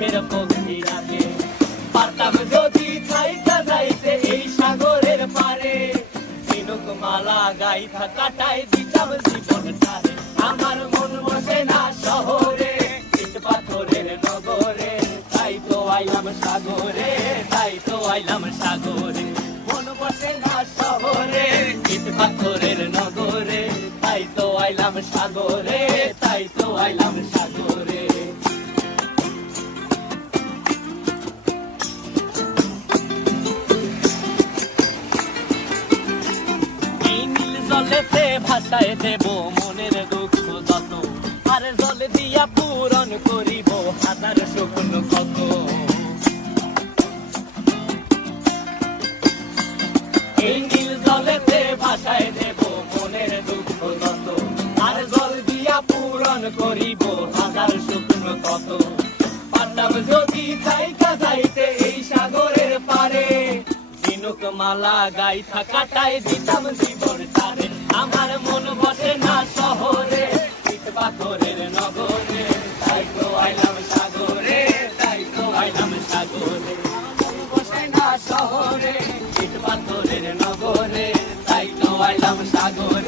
সুখের পক্ষী ডাকে। পারতাম যদি থাইকা যাইতে এই সাগরের পারে, ঝিনুক মালা গাইথা কাটাই দিতাম জীবনটারে। আমার মন বসে না শহরে, ইট পাথরের নগরে, তাই তো আইলাম সাগরে, তাই তো আইলাম সাগরে। মন বসে না শহরে, ইট পাথরের নগরে, তাই তো আইলাম সাগরে, তাই তো আইলাম সাগরে। এই নীল জলেতে ভাসায় দেব মনের দুঃখ যত, আর জল দিয়া পূরণ করিব হাজার স্বপ্ন কত। এই নীল জলেতে ভাসায় দেব মনের দুঃখ যত, আর জল দিয়া পূরণ করিব হাজার স্বপ্ন কত। পারতাম যদি থাইকা যাইতে এই সাগরের পারে, ঝিনুক মালা গাইথা কাটাই দিতাম জীবনটারে। আমার মন বসে না শহরে, ইট পাথরের নগরে, তাই তো আইলাম সাগরে, তাই তো আইলাম সাগরে। মন বসে না শহরে, ইট পাথরের নগরে, তাই তো আইলাম সাগরে।